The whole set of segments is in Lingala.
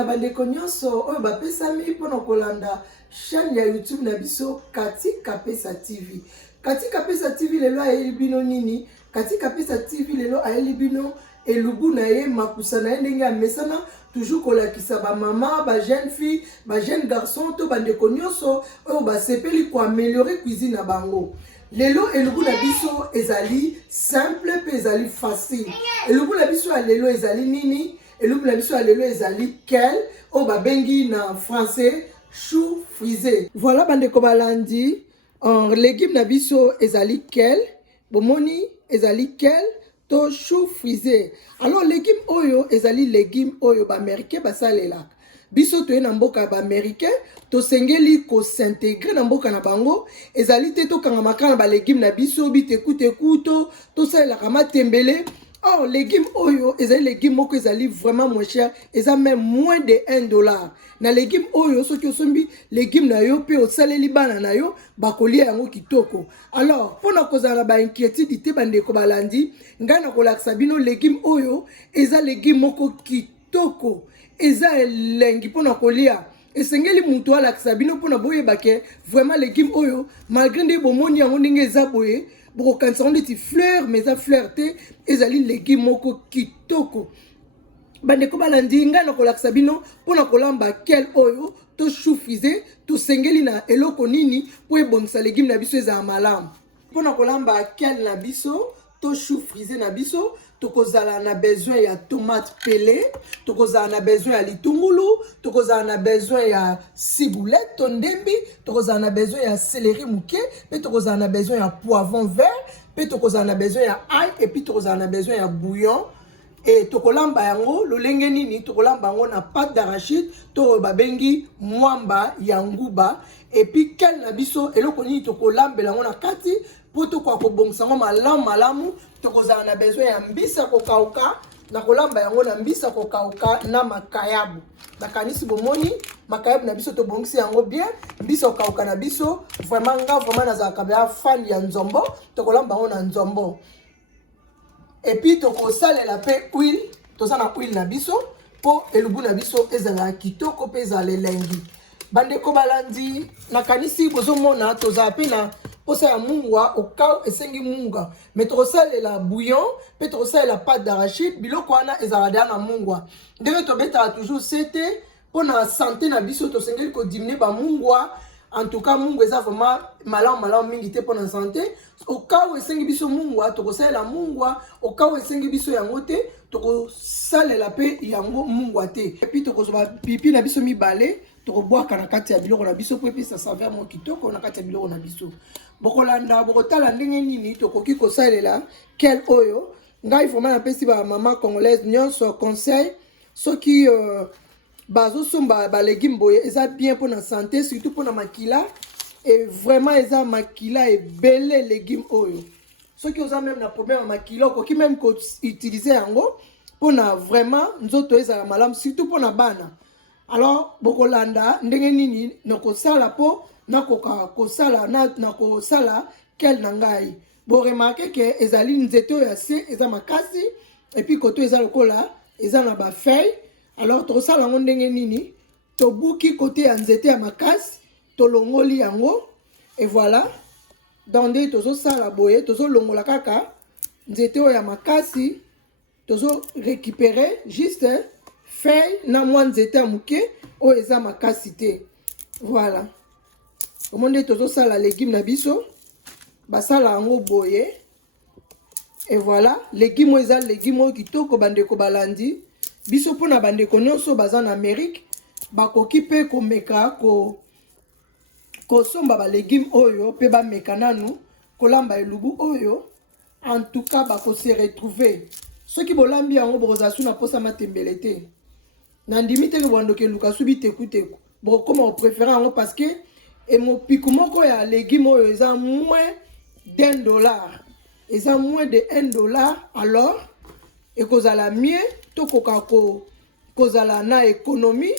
na bandeko nyonso oyo bapesami mpona kolanda chaîne ya YouTube na biso Kati Kapesa TV. Kati Kapesa TV lelo ayeli bino nini? Kati Kapesa TV lelo ayeli bino elubu na ye makusa na ye ndenge amesana toujours kolakisa ba mama, ba jeune fille, ba jeune garçon to bandeko nyonso oyo basepeli ko améliorer cuisine na bango. Lelo elubu na biso ezali simple pe ezali facile. Elubu na biso ya lelo ezali nini? Elubu na biso ya lelo ezali kel o babengi na français chou frisé. Voilà bandeko balandi en légume na biso ezali kel, bomoni ezali kel to chou frisé. Alors légume oyo ezali légume oyo ba américain basalela. Biso to na mboka ba américain to sengeli ko s'intégrer na mboka na bango ezali te to kanga makana ba légume na biso bite kuto to salela kama tembele. Or, légumes oyo, ezali légumes moko ezali vraiment moins cher, eza même moins de $1. Na légumes oyo, soki osombi légumes na yo pe osaleli bana na yo, bakolia yango kitoko. Alors, pona kozala ba inquiétude bandeko balandi, ngai na kolakisa bino légumes oyo, eza légumes moko kitoko, eza elengi pona kolia. Esengeli mutu alakisa bino pona boyeba ke vraiment légumes oyo, malgré nde bomoni yango ndenge eza boye, boko kanisa ondeti fleur mais za fleur te ezali légume moko kitoko. Bandeko balandi nga na kolakisa bino pona kolamba kel oyo to chou frisé to sengeli na eloko nini po ebongisa légume na biso eza malamu. Pona kolamba kel na biso to chou frisé na biso tokozala na besoin ya tomate pelée, tokozala na besoin ya litungulu, tokozala na besoin ya ciboulette to ndembi, tokozala na besoin ya céleri muke, pe tokozala na besoin ya poivron vert, pe tokozala na besoin ya ail et puis tokozala na besoin ya bouillon. Et tokolamba yango lolenge nini tokolamba yango na pâte d'arachide to babengi mwamba ya nguba et puis kel na biso eloko nini tokolambela yango na kati po to kwa kobongisa yango malamu tokozala na besoin ya mbisa kokauka na kolamba yango na mbisa kokauka na makayabu. Nakanisi bomoni makayabu na biso tobongisi yango bien mbisa kokauka na biso vraiment nazalaka ba fan ya nzombo tokolamba yango na nzombo. Et puis tokosalela pe huile, tozana huile na biso po elubu na biso ezala kitoko pe ezala elengi. Bandeko balandi nakanisi bozomona tozala pe na posa ya mungwa okao esengi munga mais tokosalela bouillon pe tokosalela pâte d'arachide biloko wana ezala na mungwa. Ndenge tobetaka toujours sete po na santé na biso tosengeli ko diminuer ba mungwa. En tout cas, mungu eza vraiment malamu mingi te pona santé. Okawo esengi biso mungwa, tokosalela mungwa, okawo esengi biso yango te, tokosalela pe yango mungwa te. Et puis tokozoba pipi na biso mibale, tokoboaka na kati ya biloko na biso po epesa saveur mo kitoko na kati ya biloko na biso. Bokolanda bokotala ndenge nini tokoki kosalela kel oyo. Ngai vraiment napesi ba mama congolaise nyonso conseil soki bazo somba ba légumes boye eza bien pour la santé surtout pour la makila et vraiment eza makila et belle légumes oyo ceux qui ont même na problème makila ko ki même ko utiliser yango pour na vraiment nzoto eza malamu surtout pour na bana. Alors bokolanda ndenge nini nako sala po nakoka ko sala na ko sala kel nangai bo remarquer que ezali nzeto ya se eza makasi et puis koto eza lokola eza na ba feuille. Alors tosala ngo ndenge nini tobuki côté ya nzete ya makasi tolongoli yango et voilà dande tozo sala boye tozo longola kaka nzete ya makasi tozo récupérer juste feuille na mwa nzete ya muke o eza makasi te. Voilà omonde tozo sala légume na biso basala yango boye et voilà légume eza légume kitoko bandeko balandi biso pona bandeko nyonso baza na Amérique bakoki pe komeka ko somba ba légumes oyo pe ba meka nanu kolamba elubu oyo. En tout cas bako se retrouver soki bolambi yango bozasu na posa matembele te na ndimi te bondo ke luka subi teku bon comment on préfère yango parce que et mo piku moko ya légumes oyo eza moins $1 eza moins de $1 alors et kozala mieux tokoka kozala na économie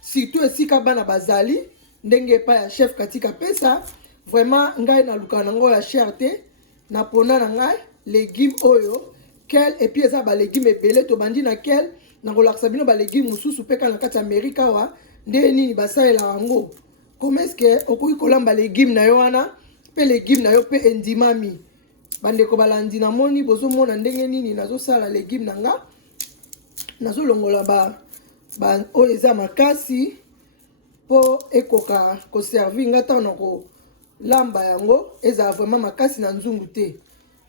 surtout esika bana bazali ndenge pa ya chef Kati Kapesa vraiment ngai na luka nango ya cherté na pona na ngai légumes oyo kel et puis eza ba légumes ebele to bandi na kel nakolakisa bino ba légume mosusu pe kana kati Amerika wa nde nini basalela yango. Comment est-ce que okoki kolamba légume na yo wana pe légume na yo pe endimami. Bandeko balandi na moni bozomona ndenge nini nazosala légume nanga. Nazolongola ba oyo eza makasi po ekoka ko servir ngata na ko lamba yango eza vraiment makasi na nzungu te.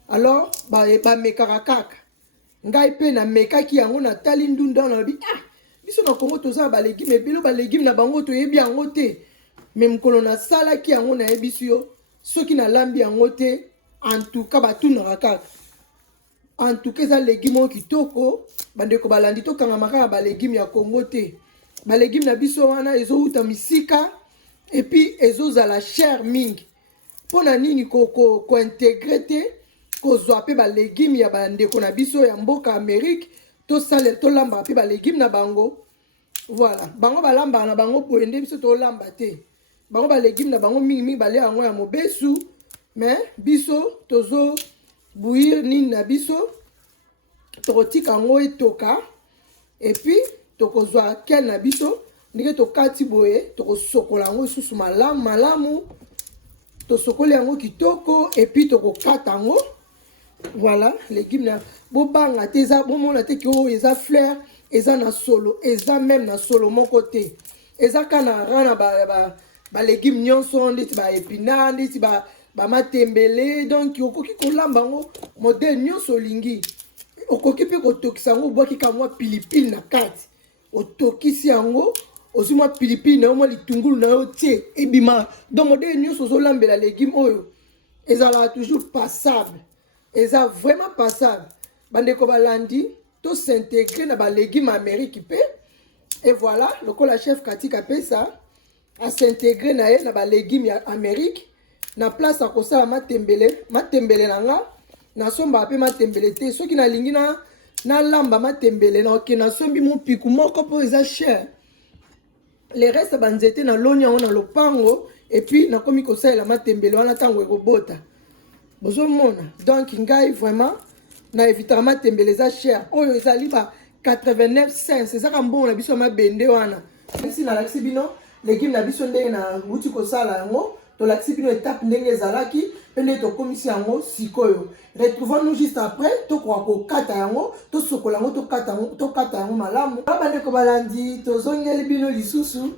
Alors ba mekaka kaka. Ngai pe na mekaki yango na tali ndunda na bi biso na Congo toza ba légume ebilo ba légume na bango to yebi yango te. Même kolo na sala ki yango na yebisu yo soki na lambi yango te en tout cas batuna kaka. En tout cas, les légumes kitoko, bandeko balandi to kanga makaka ba légumes ya Congo te. Ba légumes na biso wana ezo uta misika et puis ezo za la chair mingi. Pona nini ko intégrer te ko zoape ba légumes ya bandeko na biso ya mboka Amérique to sale to lamba pe ba légumes na bango. Voilà, bango ba lamba na bango po ende biso to lamba te. Bango ba légumes na bango mingi ba le yango ya mobesu, mais biso tozo bouillir nini na biso tokotika yango etoka et puis tokozwa kel na biso ndenge tokati boye tokosokola yango lisusu malamu tosokoli yango kitoko et puis tokokata yango. Voilà légume na bobanga te eza bomona te ki oyo eza fleur eza na solo eza même na solo moko te eza kana rana ba légume nyonso ndeti ba épinard ndeti ba matembele donc okoki kolamba ngo modèle nyonso lingi okoki pe kotokisa yango obwaki ka mwa pilipili na kati otokisi yango ozwi mwa pilipili na yo mwa litungulu na yo tie ebima donc modèle nyonso ozolambela légume oyo ezalaka toujours passable eza vraiment passable. Bandeko balandi to s'intégrer na ba légume Amérique pe et voilà lokola chef Katika Pesa a s'intégrer na ye na ba légume ya Amérique na place à kosala matembele nanga na somba pe matembele te soki na lingi na lamba matembele na ok na sombi mon piku moko po eza cher les restes banzete na lonia on na lopango et puis na komi kosala matembele wana tango ekobota bozomona donc ngai vraiment na éviter matembele eza cher oyo eza liba 89 cents eza kambo na biso mabende wana si na laksi bino légume na biso ndenge na wuti kosala yango to la bino étape ndenge zalaki pende to komisi yango sikoyo. Retrouvons-nous juste après to ko kata yango to sokola yango to kata yango malamu. Bande ko balandi to zongeli bino lisusu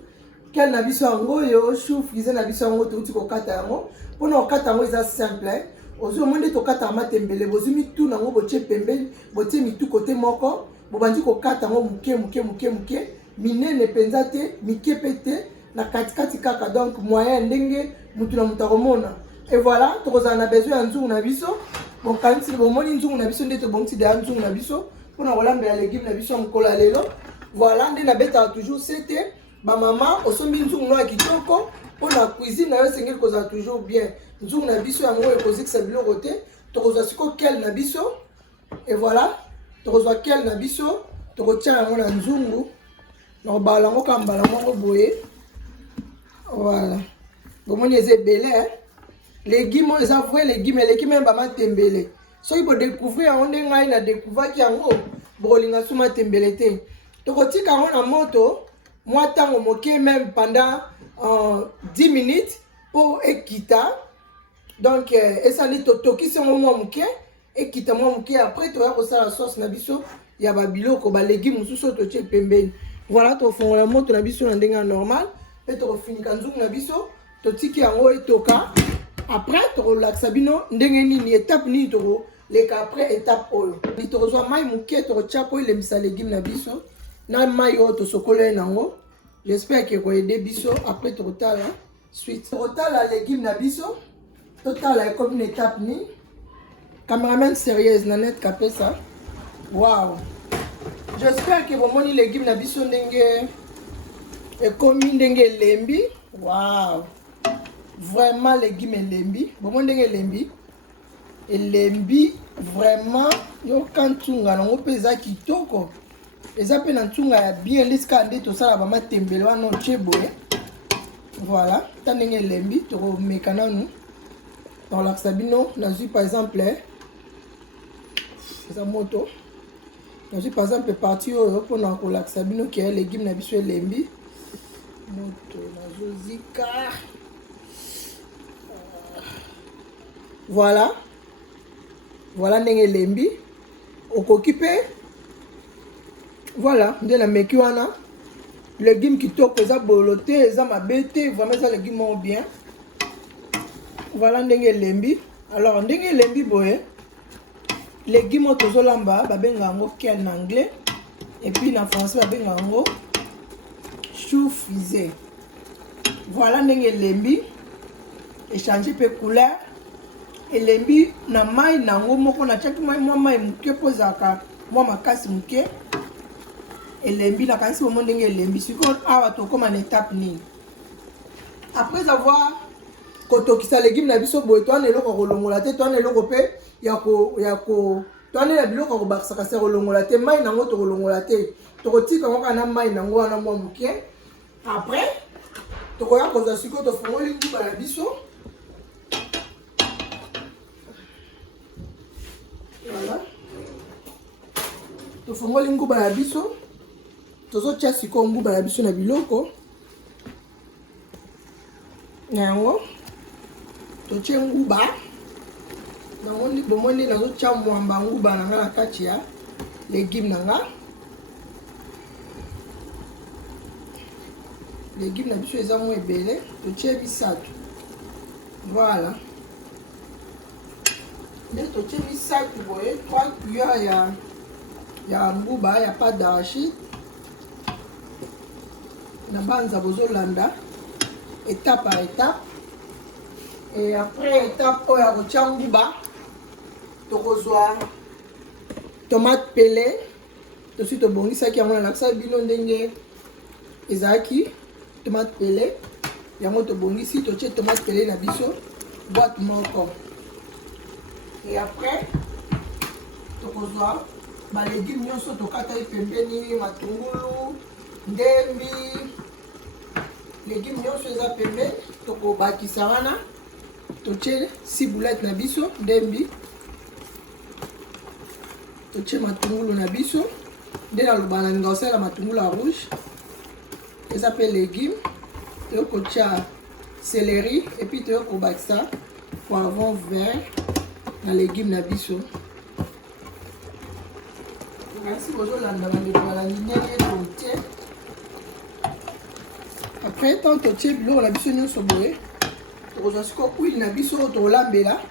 kel na biso yango yo chou frisé na biso yango to ko kata yango pona kata yango eza simple ozo monde to kata matembele bozumi tout nango botie pembeni botie mitu côté moko bobandi ko kata yango muke minene penza te mike pete na katikati kaka donc moyen ndenge mutu na mutakomona et voilà tokozana besoin ya nzungu na biso bon kanisi bomoni nzungu na biso ndete bomti de nzungu na biso pona kolambela légume na biso mkola lelo voilà ndé na beta toujours c'était ba maman osombi nzungu na kitoko pona cuisine na yo sengeli koza toujours bien nzungu na biso yango ekozikisa biloko te tokozwa siko kel na biso et voilà tokozwa kel na biso tokotia yango na nzungu na kobala yango kambala moko boye. Voilà. Bon, les ébélés, légumes, les avoués, légumes, même pas matembele. So il faut découvrir, on a découvert qu'il y a un mot, brolinga sous matembele. Tokoti quand on a moto, moi tant moqué même pendant 10 minutes pour ekita. Donc, et ça dit toki c'est mon moqué, ekita moi moqué. Après, tu vas ressortir la sauce nabiso, il y a babilo, koba légumes, sous so toche pemben. Voilà, tu fais la moto nabiso n'endenga normal. Et tu finis quand tu as biso, tu tiki yango etoka. Après tu relaxes bino, ndenge nini étape ni to les après étape oyo. Ni to zo mai muke to chapo ile misa légume na biso. Na mai o to sokole nango. J'espère que ko aider biso après tu tala suite. Total la légume na biso. Total comme une étape ni. Cameraman sérieuse na net capé ça. Wow. J'espère que vos moni légume na biso ndenge et comme ndenge lembi, waouh, vraiment légumes lembi, bon ndenge lembi, et lembi vraiment yo kantunga longo peza kitoko, eza pe na ntunga ya bien liska nde to sala ba matembele wana cheboye, voilà, tanenge lembi to mekana nous, dans la sabino, na par exemple, eza moto, Je suis par exemple parti pour la relaxabino qui est légumes na biso lembi. Moto nazozika. Voilà. Voilà ndenge lembi. Okokipe. Voilà, nde na meki wana. Légumes kitoko eza boloté, eza mabete, vraiment eza légumes bien. Voilà ndenge lembi. Alors ndenge lembi boye. Légumes tozolamba babenga yango kale en anglais et puis en français babenga yango chou frisé. Voilà ndenge lembi échanger pe couleur et lembi na mai nango moko na chaki mai mai muke pozaka moi makasi muke et lembi na kasi moment ndenge lembi siko awa to comme en étape ni après avoir kotokisa légumes na biso boye to na eloko kolongola te to na eloko pe yako tone la biloko ko bakisaka se kolongola te mai nango to kolongola te to kotika ngo kana mai nango wana mwa muke après to koya koza siko to fongoli nguba na biso voilà to fongoli nguba na biso tozo tia siko nguba na biso na biloko nango to tia nguba na bomoni nazo tia mwamba nguba na nga na kati ya légumes na nga légumes na biso eza mwa ebele totie bisatu voilà nde totie bisatu boye 3 cuillères ya nguba ya pâte d'arachide na banza bozolanda étape par étape et après étape oyo ya kotia nguba tokozwa tomate pelée tosi tobongisaki yango nalakisa bino ndenge ezalaki tomate pelée yango tobongisi totie tomate pelée na biso boîte moko et après tokozwa balégume nyonso tokataki pembeni matungulu ndembi légume nyonso eza pembeni tokobakisa wana totie ciboulette na biso ndembi totie matungulu na biso nde naloba na linga osala matungulu ya rouge eza pe légume tokotia céleri et puis tokobakisa poivron vert na légume na biso kasi bozolanda bandeko balandi ndenge totie après tant totie biloko na biso nyonso boye tokozwa siko huile na biso oyo tokolambela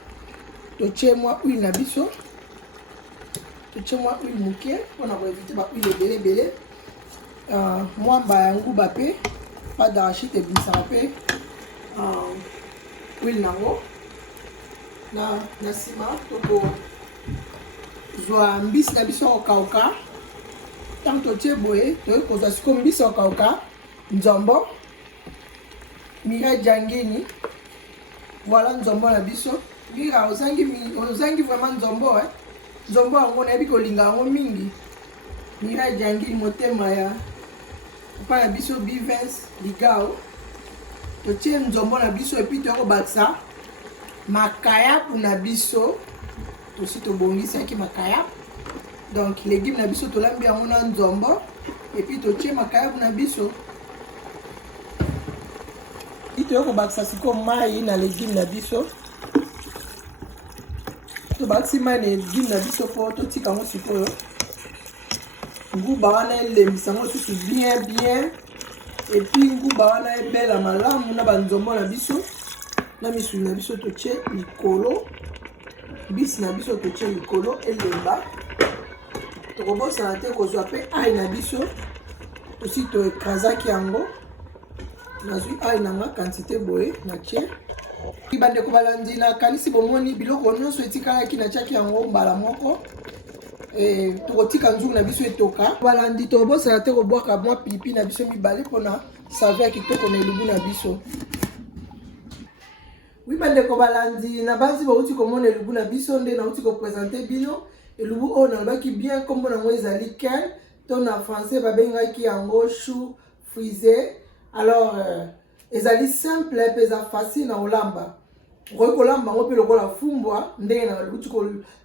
totie mwa huile na biso totie mwa huile moke mpona koevite bahuile ebele mwamba ya nguba mpe pâte d'arachide ebimisaka mpe huile nango na nsima tokozwa mbisi na biso kokauka ntango totie boye toyei kozwa siko mbisi kokauka nzombo mira jangini voilà nzombo na biso mira ozangi vraiment nzombo nzombo yango nayebi kolinga yango mingi mira jangini motema ya papa na biso bivens ligao totie nzombo na biso epuis tokobakisa makayabu na biso tosi tobongisaki makayabu donc légume na biso tolambi yango na nzombo epuis totie makayabu na biso tokobakisa siko mai na légume na biso tobakisi mai na légume na biso mpo totika yango sikoyo nguba wana elembisa yango susu bien epuis nguba wana ebela malamu na banzombo na biso na misuni na biso totie likolo mbisi na biso totie likolo elemba tokobosana te kozwa mpe ai na biso osi toekrazaki yango nazwi ai nanga quantité boye natie bandeko balandi nakanisi bomoni biloko nyonso etikalaki natiaki yango mbala moko tokotika nzungu na biso etoka balandi tokobosana te kobwaka mwa pipi na biso mibale mpona save ya kitoko na elubu na biso wi bandeko balandi na basi bauti komona elubu na biso nde nauti kopresente bino elubu oyo nalobaki bien nkombo nango ezali kale to na français babengaki yango chou frisé. Alors ezali simple mpe eza facile na olamba okoki kolamba yango mpe lokola fumbwa ndenge na luti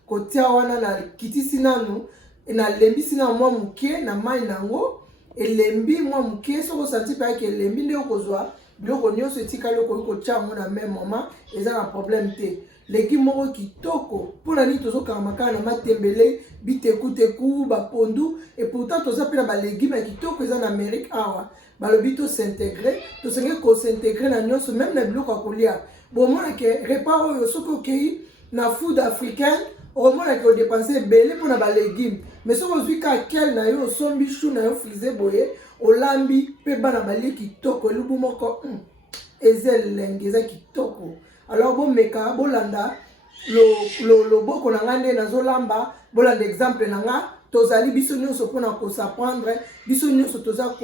kotia wana na kitisi nanu na lembi sina mwa muke na mai nango elembi mwa muke soko senti pa ke elembi nde okozwa biloko nyonso etikali okoki kotia yango na même moment eza na problème te légume moko kitoko mpona nini tozokanga makala na matembele bitekuteku bapondu et pourtant toza mpe na balégume ya kitoko eza na Amérique awa balobi tosintegre tosenge kosintegre na nyonso même na biloko ya kolia bomonake repas oyo soki okei na food africaine omonake odepense ebele mpona balégume mais soki ozwi kakel na yo osombi chou na yo frise boye olambi mpe bana balie kitoko elubu moko eza elenge eza kitoko alors bomeka bolanda loboko na nga nde nazolamba bolanda exemple na nga tozali biso nyonso mpona kosaprendre biso nyonso toza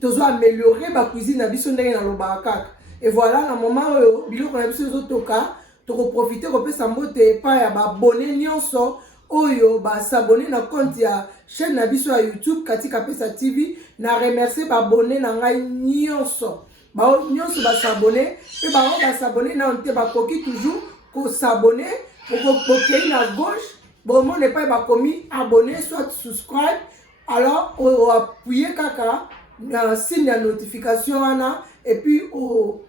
tozo améliorer bacuisine na biso ndenge nalobaka kaka et voilà na moment oyo biloko na biso ezotoka tokoprofite kopesa mbote epai ya babone nyonso oyo basabone na compte ya chaîne na biso ya YouTube Katika Pesa TV na remercier babone na ngai nyonso bao nyonso basabone pe bao basabone na onte bakoki toujours ko s'abonner bokei na gauche bomone pa bakomi abonner soit subscribe alors on appuyer kaka na signe ya notification wana et puis au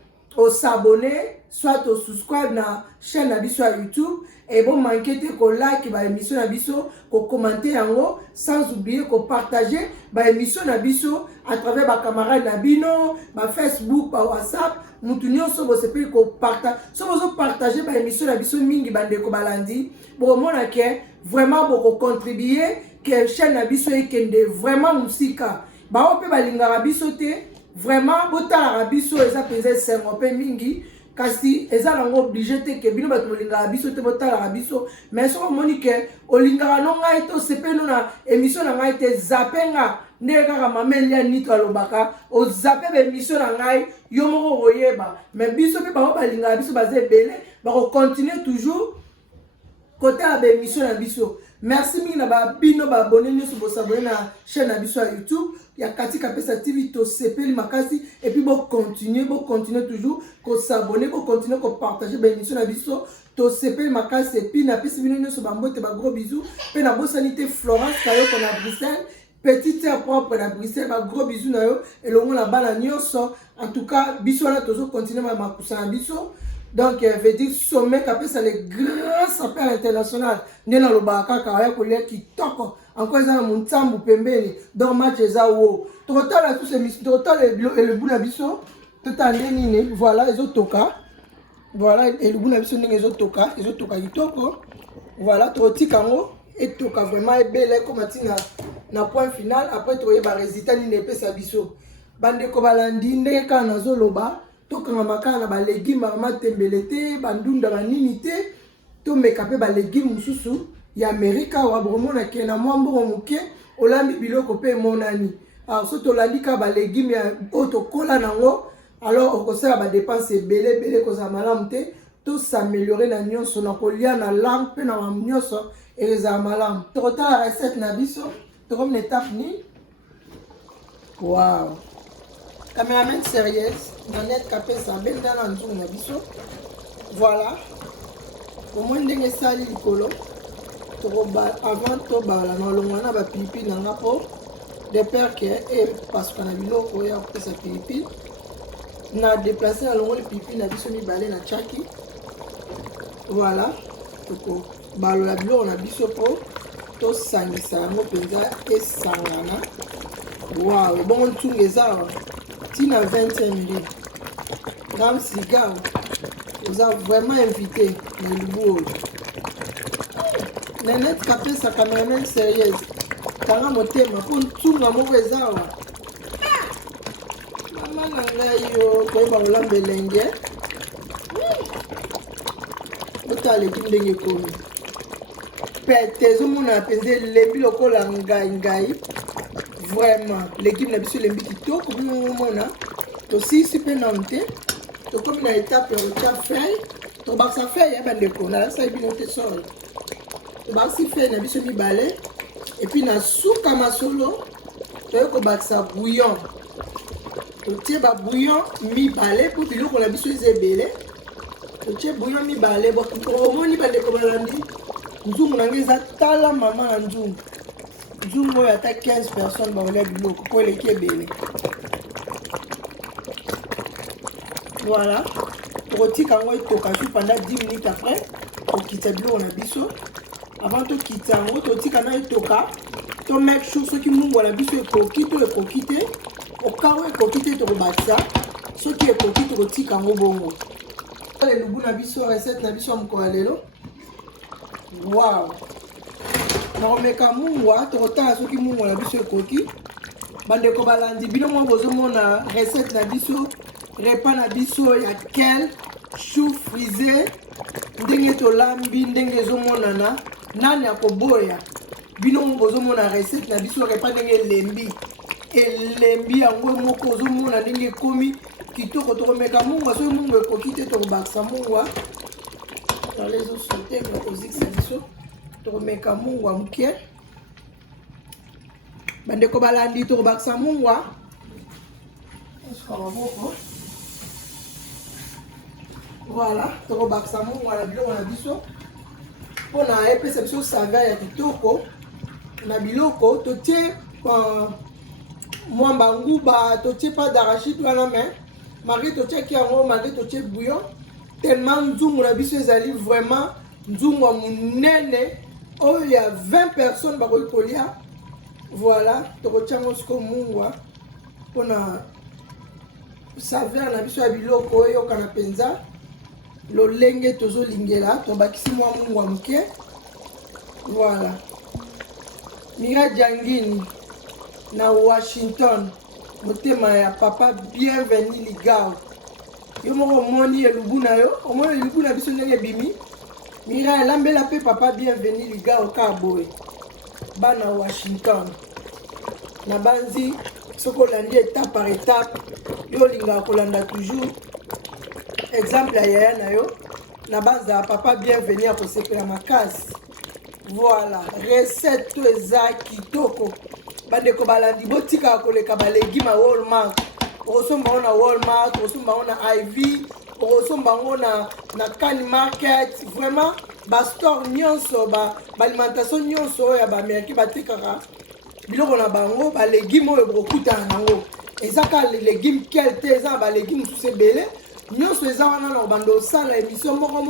s'abonner soit au subscribe na chaîne na biso ya YouTube et bon manquer te ko like ba émission na biso ko commenter yango sans oublier ko partager ba émission na biso à travers ba camarades na bino ba Facebook ba WhatsApp mutu nyonso bo sepeli ko partager ba émission na biso mingi bande ko balandi bo mona ke vraiment bo ko contribuer que chaîne na biso ekende vraiment musika ba ope balingara biso te vraiment botala biso eza penza sengo pe mingi kasi eza nango obligé te ke bino bato bolingaka biso te botalaka biso mais soko omoni ke olingaka no ngai te osepeli na émission na ngai te zape nga ndenge kaka mameli ya nito alobaka ozape baémission na ngai yo moko koyeba mais biso mpe bango balingaka biso baza ebele bakocontinue toujours kotala baémission na biso merci mingi na babino baabone nyonso bosabone na chaîne na biso ya YouTube ya Katika Pesa TV tosepeli makasi et puis continuer toujours ko s'abonner continuer ko partager ba émission na biso tosepeli makasi et puis na pesi bino nyonso bambote ba gros bisous pe na bosanité Florence Kayoko na Bruxelles petite sœur propre na Bruxelles ba gros bisous na yo elongo na bana nyonso en tout cas biso na tozo continuer ma makusa na biso. Donc, veut dire sommet Kapesa le grand sapeur international. Nena lobaka kaya kolia kitoko. Encore ça mon tambu pembeni. Donc match eza wo. Total tous ces missions, total le bout na biso. Total nini voilà les otoka. Voilà le bout na biso nini les otoka kitoko. Voilà totika ngo et toka vraiment ebele comme atina na point final après toyeba résultat nini epesa biso. Bande ko balandi ndeka nazo loba. Tokanga makala ba légumes matembele te bandunda banini te to mekape ba légumes mususu ya Amerika wa bromona ke na mwambo muke olambi biloko pe monani alors so to landika ba légumes ya oto kola nango alors okosala ba dépenses belé ko za malamu te to s'améliorer na nyonso na kolia na lampe na nyonso et za malamu to kota recette na biso to comme l'étape ni wow caméraman sérieuse Nanette Kapesa benda na nzungu na biso voilà au moins ndenge sali likolo tokoba avant to bala na longwa na ba pilipili nanga po de peur que et parce que na biloko ya kopesa pilipili na déplacer na longo le pilipili na biso mibale na chaki voilà toko balo la biloko na biso po to sangisa yango penza esangana wow bon ntungu eza tina 25 minutes dans cigare vous avez vraiment invité dans le boulot Nanette Kapesa caméraman sérieuse tanga motema po ntunga moko ezawa mama na ngai yo koyeba kolamba elenge otala leki ndenge komi pete ezomona mpenza elembi lokola ngai vraiment l'équipe na biso elembi kitoko bomona tosisi mpe nanu te tokomi na étape ya kotia feuille tobakisa feuille ya bandeko nayebisaki bino te solo tobakisi feuille na biso mibale epuis na suka masolo toyei kobakisa bouillon totie babouillon mibale mpo biloko na biso eza ebele totie bouillon mibale omoni bandeko balandi nzungu na ngai eza tala mama na nzungu. Nzungu oyo ata 15 personnes baolia biloko po eleki ebele. Voilà, tokotika yango etoka su pendant 10 minutes après okita biloko na biso. Avant tokita yango totika na etoka to make sure soki mungu na biso ekoki to ekoki te, okawa ekoki te tokobakisa, soki ekoki tokotika yango bongo. Elubu na biso recette na biso ya mokolo ya lelo. Wow, nakomeka mungwa tokotala soki mungwa na biso ekoki. Bandeko balandi bino mwa bozomona recette na biso, repas na biso ya kel chou frisé ndenge tolambi ndenge ezomonana nani akoboya. Bino mwa bozomona recette na biso repas ndenge elembi yango moko ozomona ndenge ekomi kitoko. Tokomeka mungwa soki mungwa ekoki te tokobakisa mungwa. Talezo sauter kozikisa biso tokomeka mungwa muke. Bandeko balandi tokobakisa mungwa. Voilà, tokobakisa mungwa na biloko na biso mpona epesa biso saveur ya kitoko na biloko. Totie mwamba nguba, totie pas d'arachide wana me mari totiaki yango, mari totie bouillon tellement nzungu na biso ezali vraiment nzungu ya munene oyo ya 20 personnes bakoki kolia. Voilà, tokotia yango siko mungwa mpona saveur na biso ya biloko oyo yokana mpenza lolenge tozolingela. Tobakisi mwa mungwa muke. Voilà, Mira Jangini na Washington, motema ya papa bienvenue ligao. Yo moko moni elubu na yo, omoni elubu na biso ndenge bimi. Mira elambela pe papa bienvenue ligao ka boy. Bana Washington. Na banzi soko landi étape par étape, yo linga kolanda toujours exemple ya yaya na yo na banza papa bienvenue à kosepela makasi. Voilà, recette to eza kitoko. Bandeko balandi botika koleka ba légumes à Walmart. Osomba ona Walmart, osomba ona Ivy, osomba ona na Can Market. Vraiment ba store nyonso ba alimentation nyonso ya ba Américain batekaka biloko na bango ba légumes oyo bokuta nango. Ezaka légumes qualité, eza ba légumes sous ebele. Nyonso eza wana na bando sala émission moko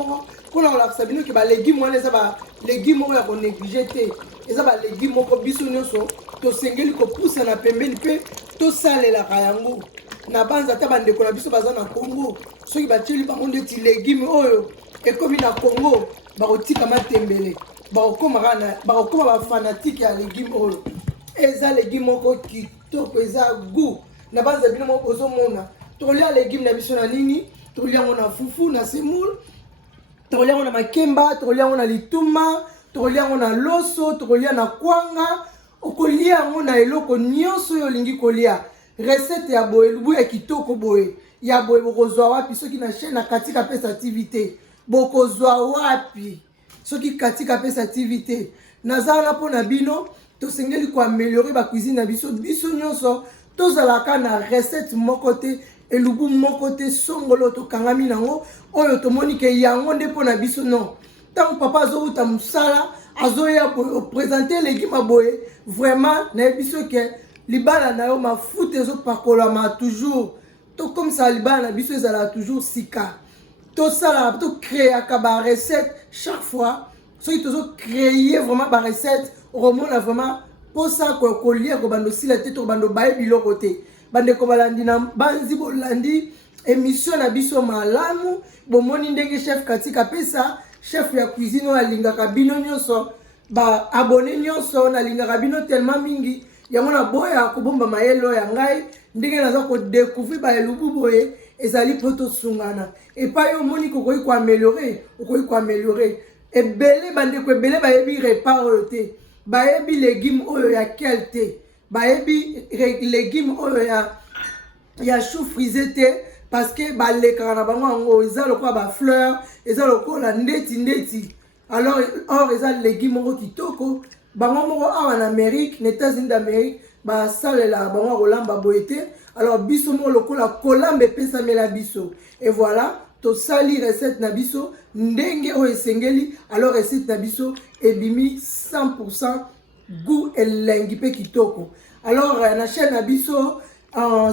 mpona kolakisa bino ke ba légumes wana eza ba légumes oyo ya konéglige te. Eza ba légumes moko biso nyonso tosengeli kopusa na pembeni mpe tosalelaka yango na banza ata bandeko na biso baza na Congo. Soki batieli bango ndeti légumes oyo ekomi na Congo bakotika matembele, bakokoma bafanatike ya légumes oyo. Eza légumes moko kitoko, eza goût na banza bino moko bozomona. Tokolia légumes na biso na nini? Tokolia yango na fufu na semoule, tokolia yango na makemba, tokolia yango na lituma, tokolia yango na loso, tokolia na kwanga, okolia yango na eloko nyonso oyo olingi kolia. Recette ya boye lubu ya kitoko boye ya boye bokozwa wapi soki na chaîne na Katika Pesa TV te? Bokozwa wapi soki Katika Pesa TV te? Naza wana mpona bino tosengeli koaméliorer ba cuisine na biso nyonso tozalaka na recette moko te elubu moko te songolo tokangami nango oyo tomoni ke yango nde mpona biso. Non, tant papa azouta musala azoya présenter légumes boye vraiment na biso ke libala na yo mafuta ezopakolama toujours to comme ça. Libala na biso ezala toujours sika tosala to créaka ba recette chaque fois. Soki tozo créer vraiment ba recette romona vraiment posa ko kolia ko bando sila te to bando baye biloko te. Bandeko balandi na banzi bolandi émission na biso malamu bomoni ndenge chef Katika Pesa, chef ya cuisine alingaka bino nyonso, ba abonné nyonso na lingaka bino tellement mingi yango na boya ko bomba mayelo ya ngai ndenge naza ko découvrir ba elubu boye ezali poto sungana et pas yo moni ko koyi ko améliorer ebele. Bandeko ebele bayebi repas oyo te, bayebi légumes oyo ya qualité, bayebi légumes oyo ya chou frisé te parce que balekaka na bango yango eza lokola ba fleur, eza lokola ndeti. Alors or eza légumes moko kitoko bango moko awa na Amérique, na États-Unis d'Amérique basalela bango kolamba boye te. Alors biso moko lokola kolamba epesamela biso. Et voilà, tosali recette na biso ndenge o esengeli alors recette na biso ebimi 100% goût elengi pe kitoko. Alors na chaîne na biso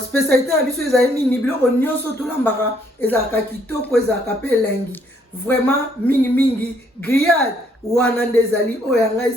spécialité na biso ezali nini biloko nyonso tolambaka ezalaka kitoko ezalaka pe elengi vraiment mingi grillade wana nde ezali oyo ya ngai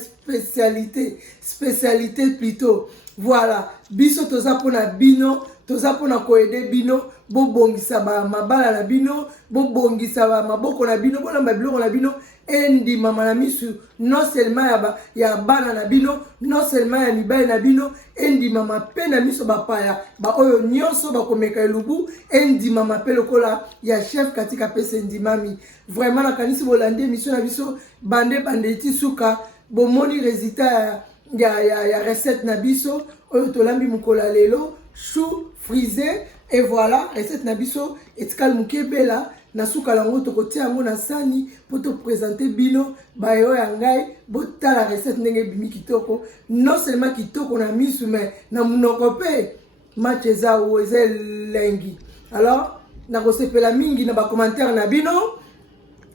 spécialité plutôt. Voilà, biso toza mpona bino, toza mpona koede bino, bobongisa mabala na bino, bobongisa maboko na bino, bolamba biloko na bino endimama na misu, non seulement ya bana na bino, non seulement ya mibali na bino, endimama pe na miso bapaya ba oyo nyonso bakomeka elubu, endimama pe lokola ya chef katika pesa endimami. Vraiment nakanisi bolande émission na biso bande ti suka bomoni résultat ya recette na biso oyo tolambi mukola lelo chou frisé. Et voilà, recette na biso etikal mukebela na suka lango tokotia yango na sani pour te présenter bino bayo ya ngai botala recette ndenge bimi kitoko, non seulement kitoko na misu mais na munoko pe match eza lengi. Alors na kosepela mingi na ba commentaire na bino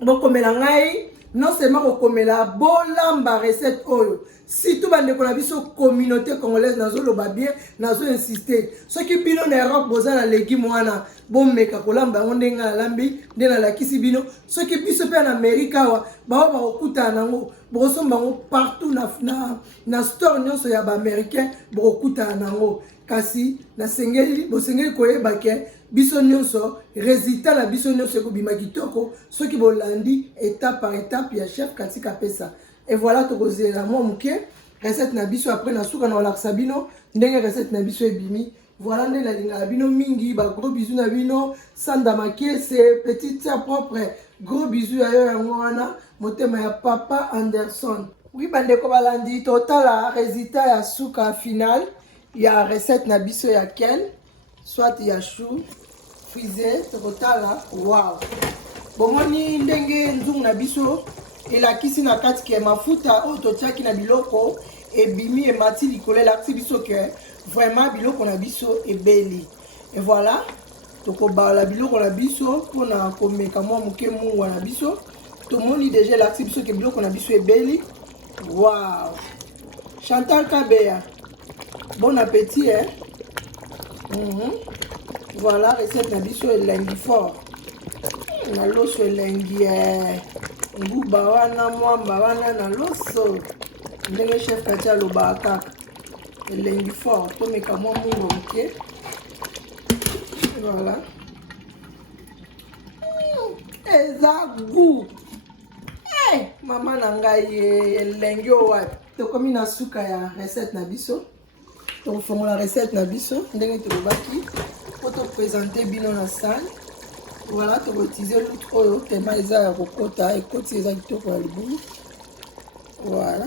bokomela ngai, non seulement bokomela bolamba recette oyo surtout bandeko na biso communauté congolaise nazoloba bien nazo insister soki bino na Europe boza na légume wana bomeka kolamba yango ndenge alambi nde nalakisi bino, soki biso pe na Amerika awa bao bakokutana nango bokosomba yango partout na store nyonso ya baaméricain bokokutana nango. Kasi nasengeli bosengeli koyeba ke biso nyonso résultat na biso nyonso ekobima kitoko soki bolandi étape par étape ya chef katika pesa. Et voilà tokozela mwa muke recette na biso après na suka na olakisa bino ndenge recette na biso ebimi. Voilà nde nalingaka bino mingi, ba gros bisous na bino sanda makese petite sœur propre, gros bisous ya yo yango wana motema ya papa Anderson. Oui bandeko balandi totala résultat ya suka final ya recette na biso ya ken soit ya chou frisé totala. Wow, bomoni ndenge nzungu na biso elakisi na kati ke mafuta oyo totiaki na biloko ebimi emati likolo elakisi biso ke vraiment biloko na biso ebeli. Et voilà tokobala biloko na biso mpona komeka mwa moke mungwa na biso tomoni déjà elakisi biso ke biloko na biso ebeli. Wow, Chantal Kabeya, bon appétit hein. Voilà recette na biso elengi fort na loso elengi nguba wana mwamba wana na loso ndenge chef kati alobaka kaka elengi fort tomeka mwa mungo moke. Voilà eza goût mama na ngai elengi owapi. Tokomi na suka ya recette na biso tokofongola recette na biso ndenge tolobaki po topresente bino na sani. Voilà tokotize lutu oyo tema eza ya kokota ekoti eza kitoko ya libulu. Voilà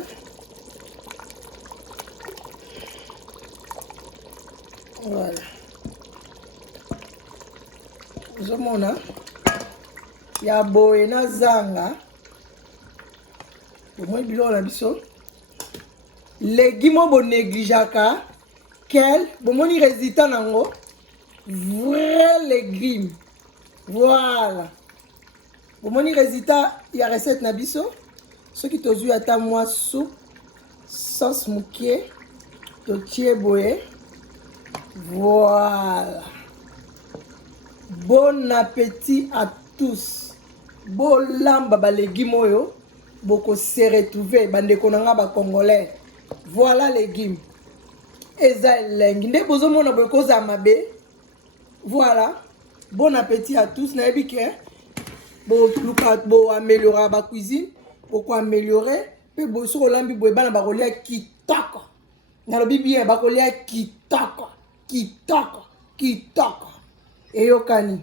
voilà ozomona ya boye na zanga omoi biloko na biso légume oyo bonégligeaka kel bomoni résultat nango vrai légume. Voilà bomoni résultat ya recette na biso soki tozwi ata mwa soupe sauce mokie totie boye. Voilà, bon appétit à tous. Bolamba ba légumes oyo boko se retrouver bandeko nanga ba congolais. Voilà légumes eza elengi nde bozomona boye koza mabe. Voilà, bon appétit à tous. Nayebi ke bo améliorer ba cuisine, pourquoi améliorer pe bo so olambi boye bana ba kolia kitoko. Nalobi bien ba kolia kitoko. Kitoko. Eyokani.